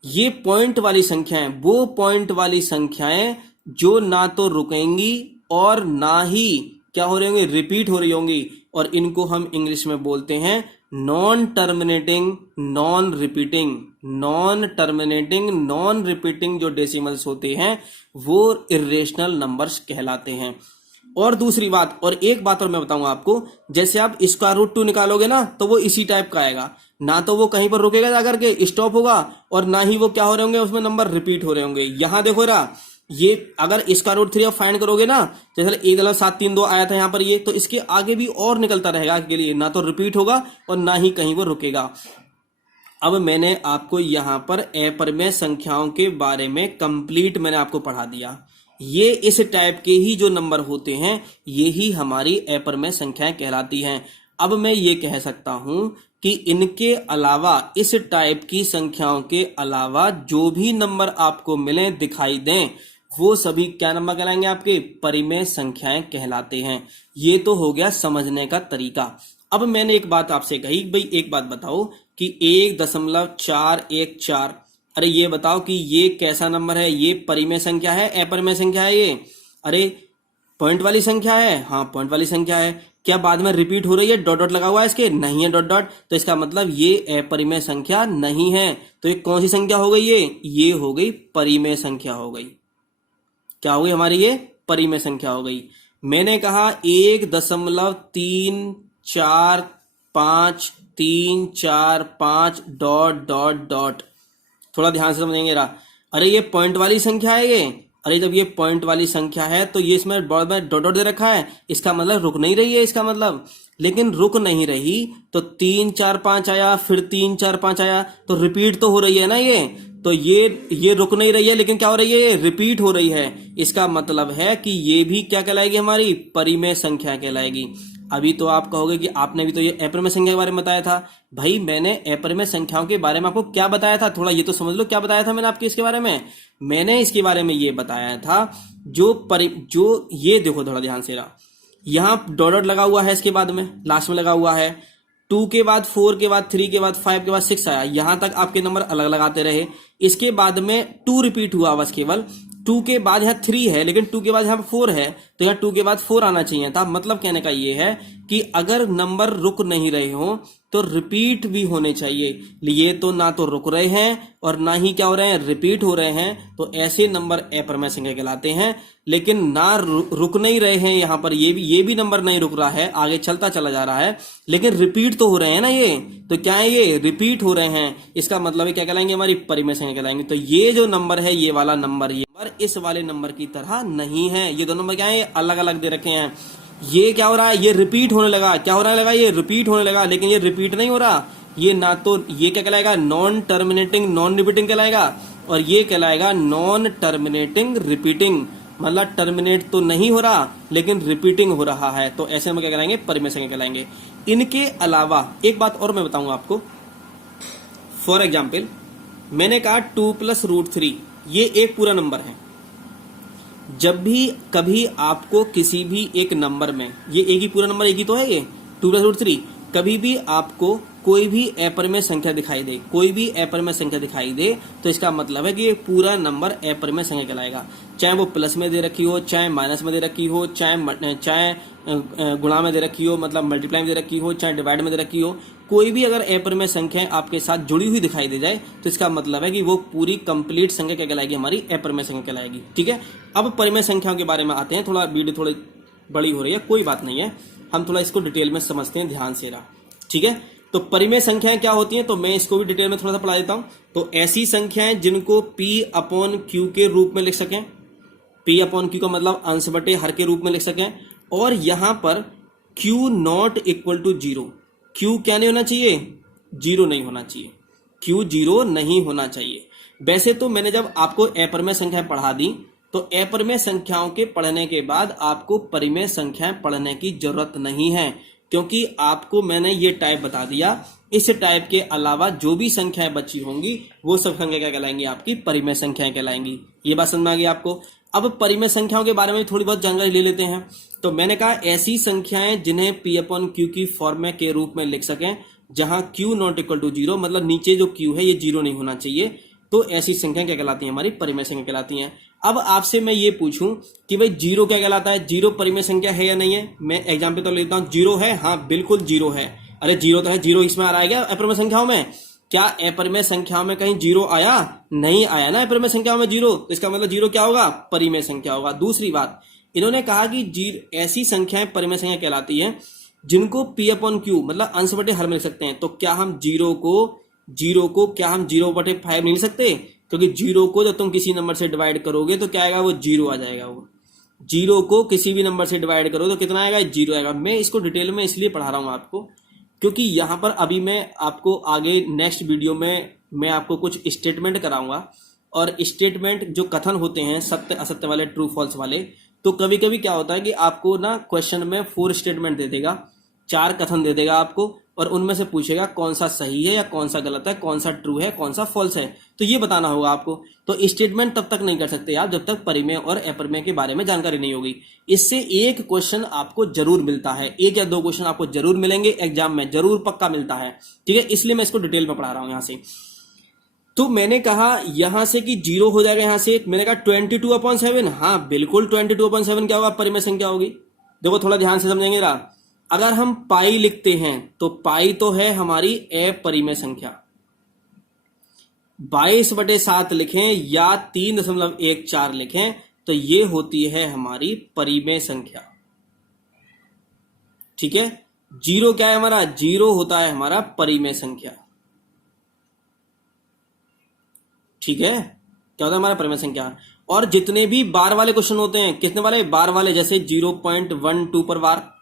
ये पॉइंट वाली संख्याएं, वो पॉइंट वाली संख्याएं जो ना तो रुकेंगी और ना ही क्या हो रही होंगी, रिपीट हो रही होंगी, और इनको हम इंग्लिश में बोलते हैं non terminating non repeating. Non terminating non repeating जो डेसिमल्स होते हैं वो इरेशनल नंबर्स कहलाते हैं। और दूसरी बात, और एक बात और मैं बताऊंगा आपको, जैसे आप स्क्वायर रूट 2 निकालोगे ना तो वो इसी टाइप का आएगा, ना तो वो कहीं पर रुकेगा जाकर के स्टॉप होगा, और ना ही वो क्या हो रहे होंगे, उसमें नंबर रिपीट हो रहे होंगे। यहां देखो रहा, ये अगर स्क्वायर रूट 3 आप फाइंड करोगे ना, जैसे 1.732 आया था यहां पर, ये तो इसके आगे भी और निकलता रहेगा के लिए, ना तो रिपीट होगा और ना ही कहीं वो रुकेगा। अब मैंने आपको यहां पर अपरिमेय संख्याओं के बारे में कंप्लीट मैंने आपको पढ़ा दिया। ये इस टाइप के ही जो नंबर होते हैं यही हमारी अपरिमेय संख्याएं कहलाती हैं। अब मैं ये कह सकता हूं कि इनके अलावा, इस टाइप की संख्याओं के अलावा जो भी नंबर आपको मिले, दिखाई दें, वो सभी क्या नंबर कहलाएंगे, आपके परिमेय संख्याएं कहलाते हैं। ये तो हो गया समझने का तरीका। अब मैंने एक बात आपसे कही, भाई एक बात बताओ कि 1.414, अरे ये बताओ कि ये कैसा नंबर है, ये परिमेय संख्या है, अपरिमेय संख्या है ये? अरे पॉइंट वाली संख्या है, हाँ पॉइंट वाली संख्या है। क्या बाद में रिपीट हो रही है, डॉट डॉट लगा हुआ है इसके? नहीं है डॉट डॉट, तो इसका मतलब ये अपरिमेय संख्या नहीं है। तो ये कौन सी संख्या हो गई, ये हो गई परिमेय संख्या हो गई। क्या हो गई हमारी, ये परिमेय संख्या हो गई। मैंने कहा 1.345 डॉट डॉट डॉट, थोड़ा ध्यान से समझेंगे रहा। अरे ये पॉइंट वाली संख्या है ये, अरे जब ये पॉइंट वाली संख्या है तो ये इसमें डॉट डॉट दे रखा है, इसका मतलब रुक नहीं रही है, इसका मतलब, लेकिन रुक नहीं रही तो 3 4 5 आया, फिर 3 4 5 आया, तो रिपीट तो हो रही है ना ये। तो ये रुक नहीं रही है, लेकिन क्या हो रही है, ये रिपीट हो रही है। इसका मतलब है कि ये भी क्या कहलाएगी, हमारी परिमेय संख्या कहलाएगी। अभी तो आप कहोगे कि आपने भी तो ये अपरिमेय संख्या के बारे में बताया था। भाई मैंने अपरिमेय संख्याओं के बारे में आपको क्या बताया था, थोड़ा ये तो समझ लो, क्या बताया था मैंने आपके इसके बारे में। मैंने इसके बारे में ये बताया था जो ये देखो थोड़ा ध्यान से रहा, यहाँ डॉट डॉट लगा हुआ है, इसके बाद में लास्ट में लगा हुआ है, 2 के बाद 4 के बाद 3 के बाद 5 के बाद 6 आया, यहां तक आपके नंबर अलग लगाते रहे। इसके बाद में 2 रिपीट हुआ बस केवल, 2 के बाद यहाँ 3 है, लेकिन 2 के बाद यहाँ 4 है, तो यहाँ 2 के बाद 4 आना चाहिए था। मतलब कहने का ये है कि अगर नंबर रुक नहीं रहे हो तो रिपीट भी होने चाहिए। ये तो ना तो रुक रहे हैं और ना ही क्या हो रहे हैं, रिपीट हो रहे हैं, तो ऐसे नंबर अपरिमेय संख्या कहलाते हैं। लेकिन ना रुक नहीं रहे हैं, यहाँ पर ये भी नंबर नहीं रुक रहा है, आगे चलता चला जा रहा है, लेकिन रिपीट तो हो रहे हैं ना ये, तो क्या है, ये रिपीट हो रहे हैं। इसका मतलब क्या कहलाएंगे, हमारी परिमेय संख्या कहलाएंगे। तो ये जो नंबर है, ये वाला नंबर, ये इस वाले नंबर की तरह नहीं है। ये दोनों नंबर क्या है, अलग अलग दे रखे हैं। ये क्या हो रहा है, ये रिपीट होने लगा, क्या हो रहा है, ये रिपीट होने लगा, लेकिन ये रिपीट नहीं हो रहा। ये ना तो ये क्या कहलाएगा, नॉन टर्मिनेटिंग नॉन रिपीटिंग कहलाएगा, और ये कहलाएगा नॉन टर्मिनेटिंग रिपीटिंग। मतलब टर्मिनेट तो नहीं हो रहा लेकिन रिपीटिंग हो रहा है, तो ऐसे में क्या कहलाएंगे, परिमेय संख्या कहलाएंगे। इनके अलावा एक बात और मैं बताऊंगा आपको। फॉर एग्जाम्पल मैंने कहा 2 + √3, ये एक पूरा नंबर है। जब भी कभी आपको किसी भी एक नंबर में, ये एक ही पूरा नंबर, एक ही तो है ये 2 + √3, कभी भी आपको कोई भी अपरिमेय संख्या दिखाई दे, कोई भी अपरिमेय संख्या दिखाई दे, तो इसका मतलब है कि ये पूरा नंबर अपरिमेय संख्या कहलाएगा। चाहे वो प्लस में दे रखी हो, चाहे माइनस में दे रखी हो, चाहे गुणा में दे रखी हो, मतलब मल्टीप्लाई में दे रखी हो, चाहे डिवाइड में दे रखी हो, कोई भी अगर अपरिमेय संख्या आपके साथ जुड़ी हुई दिखाई दे जाए तो इसका मतलब है कि वो पूरी कंप्लीट संख्या क्या कहलाएगी, हमारी अपरिमेय संख्या कहलाएगी। ठीक है, अब परिमेय संख्याओं के बारे में आते हैं। थोड़ा वीडियो थोड़ी बड़ी हो रही है, कोई बात नहीं है, हम थोड़ा इसको डिटेल में समझते हैं, ध्यान से रहा। ठीक है, तो परिमेय संख्याएं क्या होती हैं, तो मैं इसको भी डिटेल में थोड़ा सा पढ़ा देता हूं। तो ऐसी संख्याएं जिनको P/Q के रूप में लिख सकें, P/Q का मतलब अंश बटे हर के रूप में लिख सकें, और यहां पर Q not equal to 0, Q क्या नहीं होना चाहिए, 0 नहीं होना चाहिए, Q 0 नहीं होना चाहिए। वैसे तो मैंने जब आपको अपरिमेय संख्याएं पढ़ा दी तो अपरिमेय संख्याओं के पढ़ने के बाद आपको परिमेय संख्याएं पढ़ने की जरूरत नहीं है, क्योंकि आपको मैंने ये टाइप बता दिया। इस टाइप के अलावा जो भी संख्याएं बची होंगी वो सब संख्या क्या कहलाएंगी, आपकी परिमेय संख्याएं कहलाएंगी। ये बात समझ में आ गई आपको। अब परिमेय संख्याओं के बारे में थोड़ी बहुत जानकारी ले लेते हैं। तो मैंने कहा ऐसी संख्याएं जिन्हें P/Q की फॉर्म में के रूप में लिख सकें, जहां Q नॉट इक्वल टू 0, मतलब नीचे जो Q है ये 0 नहीं होना चाहिए, तो ऐसी संख्या क्या कहलाती है, हमारी परिमेय संख्या कहलाती हैं। अब आपसे मैं ये पूछूं कि भाई 0 क्या कहलाता है, 0 परिमेय संख्या है या नहीं है। मैं एग्जाम्पल तो लेता हूं, 0 है, हाँ बिल्कुल 0 है। अरे 0 तो है, 0 इसमें आ रहा है क्या अपरिमेय संख्याओं में? क्या अपरिमेय संख्याओं में कहीं 0 आया? नहीं आया ना अपरिमेय संख्याओं में 0, तो इसका मतलब 0 क्या होगा, परिमेय संख्या होगा। दूसरी बात, इन्होंने कहा कि ऐसी संख्याएं परिमेय संख्या कहलाती है जिनको P/Q मतलब अंश बटे हर में लिख सकते हैं। तो क्या हम 0 को क्या हम 0/5 नहीं लिख सकते? क्योंकि 0 को जब तुम किसी नंबर से डिवाइड करोगे तो क्या आएगा, वो 0 आ जाएगा। वो 0 को किसी भी नंबर से डिवाइड करो तो कितना आएगा, 0 आएगा। मैं इसको डिटेल में इसलिए पढ़ा रहा हूं आपको क्योंकि यहां पर अभी मैं आपको आगे नेक्स्ट वीडियो में मैं आपको कुछ स्टेटमेंट कराऊंगा, और स्टेटमेंट जो कथन होते हैं सत्य असत्य वाले, ट्रू फॉल्स वाले, तो कभी कभी क्या होता है कि आपको ना क्वेश्चन में 4 स्टेटमेंट दे देगा, 4 कथन दे देगा आपको, और उनमें से पूछेगा कौन सा सही है या कौन सा गलत है, कौन सा ट्रू है कौन सा फॉल्स है, तो ये बताना होगा आपको। तो स्टेटमेंट तब तक नहीं कर सकते आप जब तक परिमेय और अपरिमेय के बारे में जानकारी नहीं होगी। इससे एक क्वेश्चन आपको जरूर मिलता है, 1 या 2 क्वेश्चन आपको जरूर मिलेंगे एग्जाम में, जरूर पक्का मिलता है, ठीक है। इसलिए मैं इसको डिटेल में पढ़ा रहा हूं यहां से। तो मैंने कहा यहां से कि 0 हो जाएगा, यहां से मैंने कहा 22/7, हाँ बिल्कुल 22/7 क्या होगा, परिमेय संख्या होगी। देखो थोड़ा ध्यान से समझेंगे ना, अगर हम पाई लिखते हैं तो पाई तो है हमारी अपरिमेय संख्या, 22/7 लिखें या 3.14 लिखें तो ये होती है हमारी परिमेय संख्या, ठीक है। 0 क्या है हमारा, 0 होता है हमारा परिमेय संख्या, ठीक है। क्या होता है हमारा परिमेय संख्या। और जितने भी बार वाले क्वेश्चन होते हैं, कितने वाले, बार वाले, जैसे 0.12 पर बार,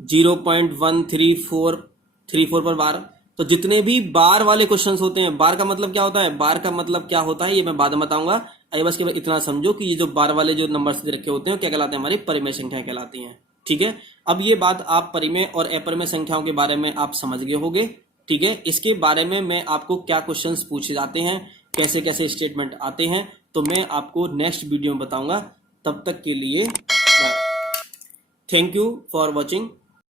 0.134 पर बार, तो जितने भी बार वाले क्वेश्चंस होते हैं, बार का मतलब क्या होता है, बार का मतलब क्या होता है ये मैं बाद में बताऊंगा। अभी बस केवल इतना समझो कि ये जो बार वाले जो नंबर्स दे रखे होते हैं क्या कहलाते हैं, हमारी परिमेय संख्याएं कहलाती हैं, ठीक है। अब ये बात आप परिमेय और अपरिमेय संख्याओं के बारे में आप समझ गए होंगे, ठीक है। इसके बारे में मैं आपको क्या क्वेश्चंस पूछे जाते हैं, कैसे कैसे स्टेटमेंट आते हैं, तो मैं आपको नेक्स्ट वीडियो में बताऊंगा। तब तक के लिए bye, thank you for watching.